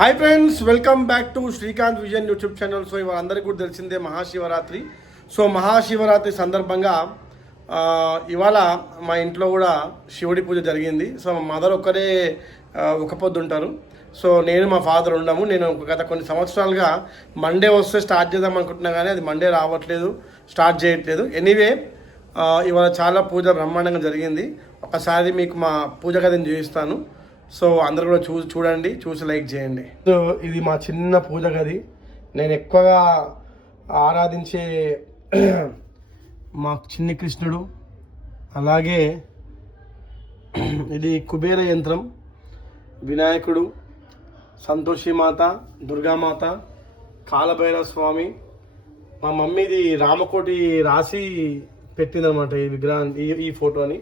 Hi friends, welcome back to Srikanth vision YouTube channel. So ఇవాళ అందరికీ కూడా తెలిసిందే మహాశివరాత్రి. సో మహాశివరాత్రి సందర్భంగా ఇవాళ మా ఇంట్లో కూడా శివుడి పూజ జరిగింది. సో మా మదర్ ఒక్కరే ఒక పొద్దు ఉంటారు. సో నేను మా ఫాదర్ ఉండము. నేను గత కొన్ని సంవత్సరాలుగా మండే వస్తే స్టార్ట్ చేద్దాం అనుకుంటున్నా, కానీ అది మండే రావట్లేదు, స్టార్ట్ చేయట్లేదు. ఎనీవే ఇవాళ చాలా పూజ బ్రహ్మాండంగా జరిగింది. ఒకసారి మీకు మా పూజ గదిని చూపిస్తాను. సో అందరు కూడా చూడండి, చూసి లైక్ చేయండి. సో ఇది మా చిన్న పూజ గది. నేను ఎక్కువగా ఆరాధించే మా చిన్ని కృష్ణుడు, అలాగే ఇది కుబేర యంత్రం, వినాయకుడు, సంతోషిమాత, దుర్గామాత, కాలభైరవ స్వామి. మా మమ్మీది రామకోటి రాసి పెట్టిందనమాట ఈ విగ్రహాన్ని, ఈ ఫోటోని.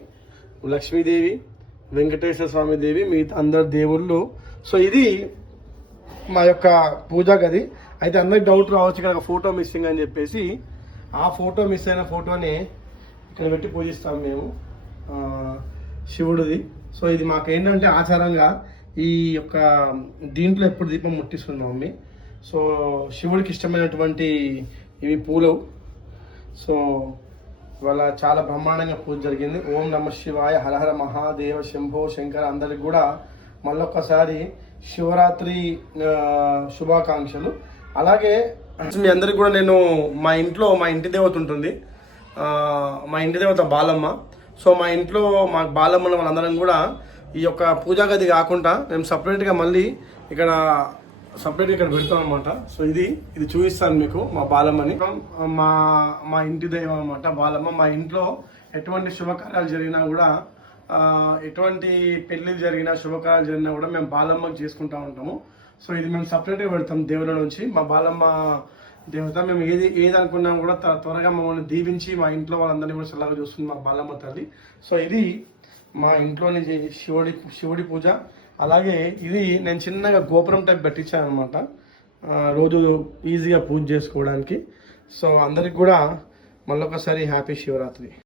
లక్ష్మీదేవి, వెంకటేశ్వర స్వామి దేవి, మిగతా అందరు దేవుళ్ళు. సో ఇది మా యొక్క పూజా గది. అయితే అందరికి డౌట్ రావచ్చు, ఇక్కడ ఒక ఫోటో మిస్సింగ్ అని చెప్పేసి. ఆ ఫోటో మిస్ అయిన ఫోటోని ఇక్కడ పెట్టి పూజిస్తాం మేము, శివుడిది. సో ఇది మాకేంటంటే ఆచారంగా ఈ యొక్క దీంట్లో ఎప్పుడు దీపం ముట్టిస్తుంది మమ్మీ. సో శివుడికి ఇష్టమైనటువంటి ఇవి పూలు. సో ఇవాళ చాలా బ్రహ్మాండంగా పూజ జరిగింది. ఓం నమ శివాయ, హరహర మహాదేవ, శంభో శంకర. అందరికి కూడా మళ్ళొక్కసారి శివరాత్రి శుభాకాంక్షలు. అలాగే మీ అందరికి కూడా నేను మా ఇంటి దేవత ఉంటుంది, మా ఇంటి దేవత బాలమ్మ. సో మా ఇంట్లో మా బాలమ్మ వాళ్ళందరం కూడా ఈ యొక్క పూజా గది కాకుండా మేము సపరేట్గా మళ్ళీ ఇక్కడ పెడతాం అనమాట. సో ఇది చూపిస్తాను మీకు మా బాలమ్మని. మా ఇంటి దైవం అనమాట బాలమ్మ. మా ఇంట్లో ఎటువంటి శుభకార్యాలు జరిగినా కూడా, ఎటువంటి పెళ్లిళ్ళు జరిగినా, శుభకార్యాలు జరిగినా కూడా మేము బాలమ్మకి చేసుకుంటూ ఉంటాము. సో ఇది మేము సపరేట్గా పెడతాం దేవుళ్ళ నుంచి. మా బాలమ్మ దేవత. మేము ఏది అనుకున్నా కూడా త్వరగా మమ్మల్ని దీవించి మా ఇంట్లో వాళ్ళందరినీ కూడా చల్లగా చూస్తుంది మా బాలమ్మ తల్లి. సో ఇది మా ఇంట్లోని శివుడి పూజ. అలాగే ఇది నేను చిన్నగా గోపురం టైప్ పెట్టించాను అనమాట, రోజు ఈజీగా పూజ చేసుకోవడానికి. సో అందరికి కూడా మళ్ళొకసారి హ్యాపీ శివరాత్రి.